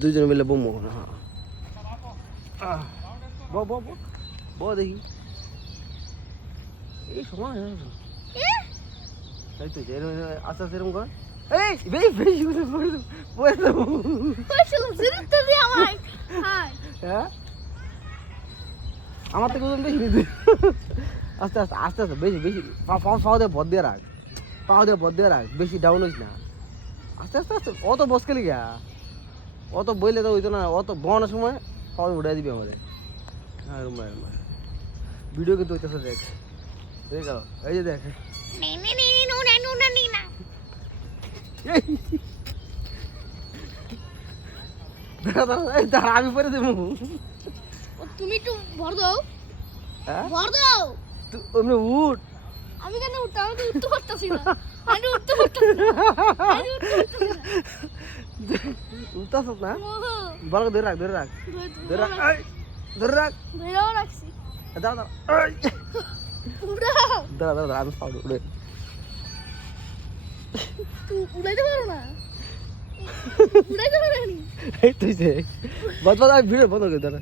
দুইজন মিলে বমো ব দেখি এই সময় এই তো আস্তে আস্তে এরকম কর এই বেশি হ্যাঁ আমার থেকে ওজন বেশি নিতে আস্তে আস্তে আস্তে আস্তে বেশি বেশি পাও দিয়ে ভর দিয়ে রাখ পাও দিয়ে ভর দিয়ে রাখ বেশি ডাউন হইস না আস্তে আস্তে আস্তে অত বস খেলি গা অত বইলে তো হইতো না অত বনার সময় পাও উঠাই দিবি আমাদের ভিডিও কিন্তু হইতেছে দেখ দেখ এই যে দেখ আমি পরে দেবো তুমি একটু ভর দাও হ্যাঁ ভর দাও তুমি উঠ আমি কেন উঠতে আমি তো উঠতে পারতাছি না আমি উঠতে পারতাছি না উঠতাছ না বল ধরে রাখ ধরে রাখ ধরে রাখ ধরে রাখ ধরেও রাখছি দাঁড়া দাঁড়া উড়াও দাঁড়া দাঁড়া আমি পাউডার উড়ে তুই উড়াইতে পারো না উড়াইতে পারো না এই তুই যে বদ বদ আমি ভিডিও বন্ধ করে দাঁড়া